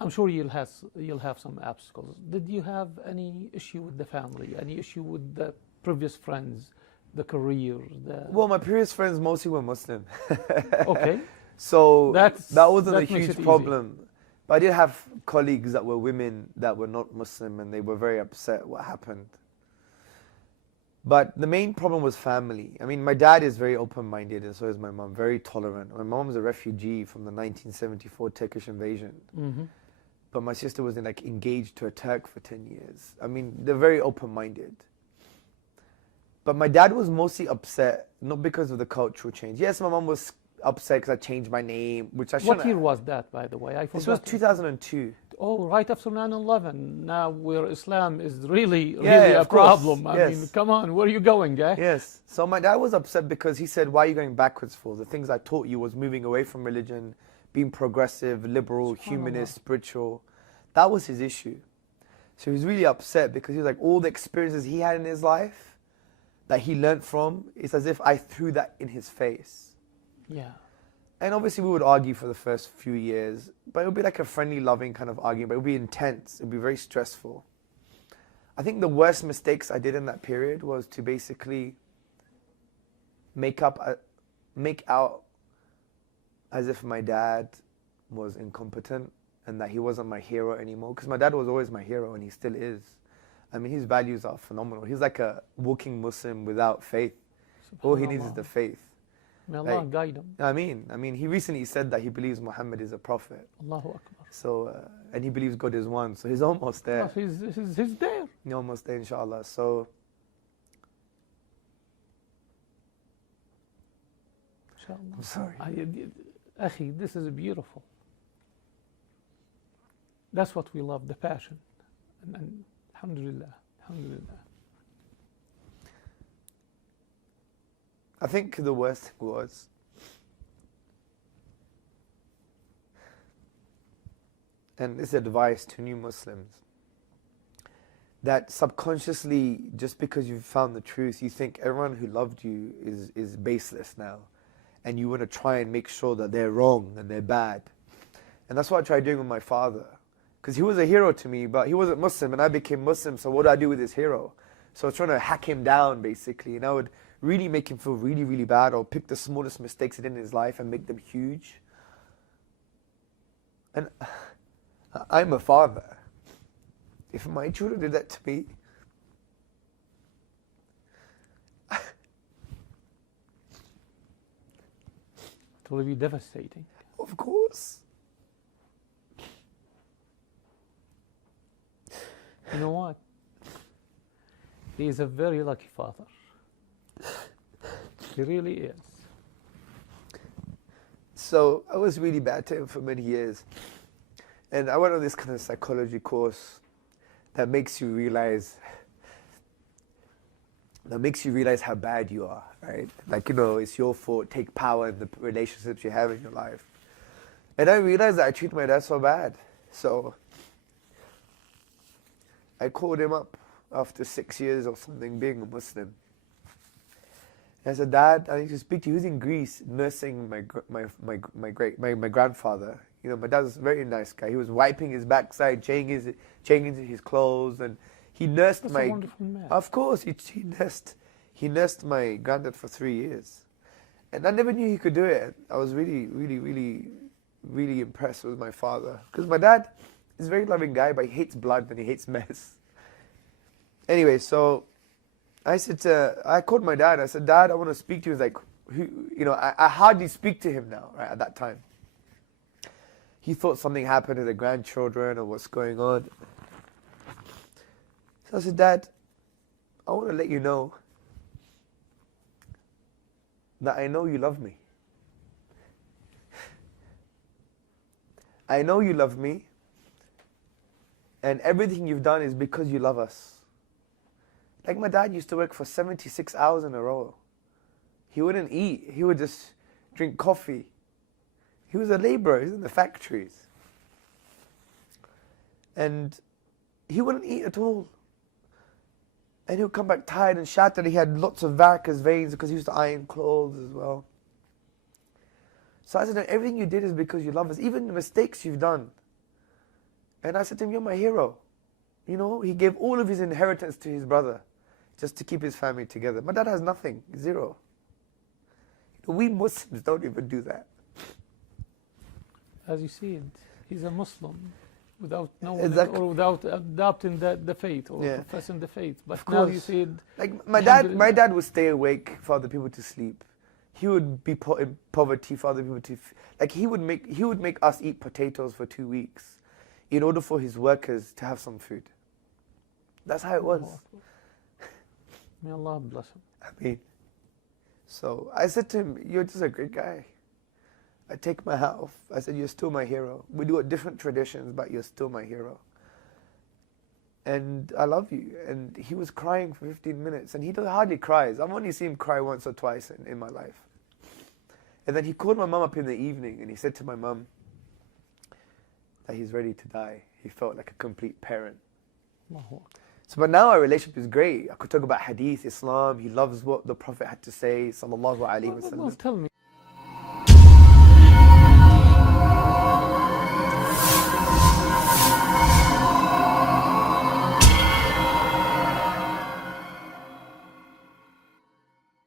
I'm sure you'll have some obstacles. Did you have any issue with the family? Any issue with the previous friends, the career? Well, my previous friends mostly were Muslim. Okay. So that wasn't a that makes huge it problem. But I did have colleagues that were women that were not Muslim, and they were very upset what happened. But the main problem was family. I mean, my dad is very open-minded, and so is my mom, very tolerant. My mom was a refugee from the 1974 Turkish invasion. Mm-hmm. But my sister was like engaged to a Turk for 10 years. I mean, they're very open-minded. But my dad was mostly upset, not because of the cultural change. Yes, my mom was upset because I changed my name, which I shouldn't. What year was that, by the way? I forgot. This was 2002. Oh, right after 9/11. Now, where Islam is really Yeah, a of course. problem. I Yes. mean, come on, where are you going, eh? Yes. So my dad was upset because he said, "Why are you going backwards for? The things I taught you was moving away from religion, being progressive, liberal, humanist, spiritual." That was his issue. So he was really upset because he was like, all the experiences he had in his life that he learned from, it's as if I threw that in his face. Yeah. And obviously we would argue for the first few years, but it would be like a friendly, loving kind of argument, but it would be intense. It would be very stressful. I think the worst mistakes I did in that period was to basically make out as if my dad was incompetent and that he wasn't my hero anymore. Because my dad was always my hero, and he still is. I mean, his values are phenomenal. He's like a walking Muslim without faith. All he needs is the faith. May Allah guide him. I mean, he recently said that he believes Muhammad is a prophet. Allahu Akbar. So, and he believes God is one. So he's almost there. He's there. He's almost there, inshallah. So, Inshallah. I'm sorry. Akhi, this is beautiful. That's what we love, the passion. And alhamdulillah, alhamdulillah. I think the worst thing was and this is advice to new Muslims, that subconsciously, just because you've found the truth, you think everyone who loved you is baseless now, and you want to try and make sure that they're wrong and they're bad. And that's what I tried doing with my father, because he was a hero to me, but he wasn't Muslim, and I became Muslim, so what do I do with this hero? So I was trying to hack him down, basically, and I would really make him feel really, really bad, or pick the smallest mistakes he did in his life and make them huge. And I'm a father. If my children did that to me, it will be devastating. Of course. You know what? He is a very lucky father. He really is. So I was really bad to him for many years. And I went on this kind of psychology course that makes you realize how bad you are, right? Like, you know, it's your fault, take power in the relationships you have in your life. And I realized that I treated my dad so bad. So I called him up after 6 years or something being a Muslim. And I said, "Dad, I need to speak to you." He was in Greece nursing my grandfather. You know, my dad was a very nice guy. He was wiping his backside, changing his clothes, and he nursed That's my. a wonderful man. Of course, he nursed my granddad for 3 years, and I never knew he could do it. I was really, really, really, really impressed with my father, because my dad is a very loving guy, but he hates blood and he hates mess. Anyway, so I called my dad. I said, "Dad, I want to speak to you." He's like, you know, I hardly speak to him now, right, at that time. He thought something happened to the grandchildren or what's going on. So I said, "Dad, I want to let you know that I know you love me. I know you love me, and everything you've done is because you love us." Like, my dad used to work for 76 hours in a row. He wouldn't eat. He would just drink coffee. He was a laborer. He was in the factories. And he wouldn't eat at all. And he would come back tired and shattered. He had lots of varicose veins because he used to iron clothes as well. So I said, "Everything you did is because you love us. Even the mistakes you've done, And I said to him, you're my hero. You know, he gave all of his inheritance to his brother just to keep his family together. My dad has nothing, zero. We Muslims don't even do that. As you said, he's a Muslim without knowing Exactly. or without adopting the faith or Yeah. professing the faith. But Of now you course. said, Like my dad would stay awake for other people to sleep. He would be put in poverty for other people to, like he would make us eat potatoes for 2 weeks in order for his workers to have some food. That's how it was. may Allah bless him. I mean, so I said to him, you're just a great guy. I take my hat off. I said, you're still my hero. We do different traditions, but you're still my hero. And I love you. And he was crying for 15 minutes, and he hardly cries. I've only seen him cry once or twice in my life. And then he called my mum up in the evening, and he said to my mum that he's ready to die. He felt like a complete parent. Allahu Akbar. So, but now our relationship is great. I could talk about hadith, Islam. He loves what the Prophet had to say, sallallahu alaihi Well, wasallam. tell me,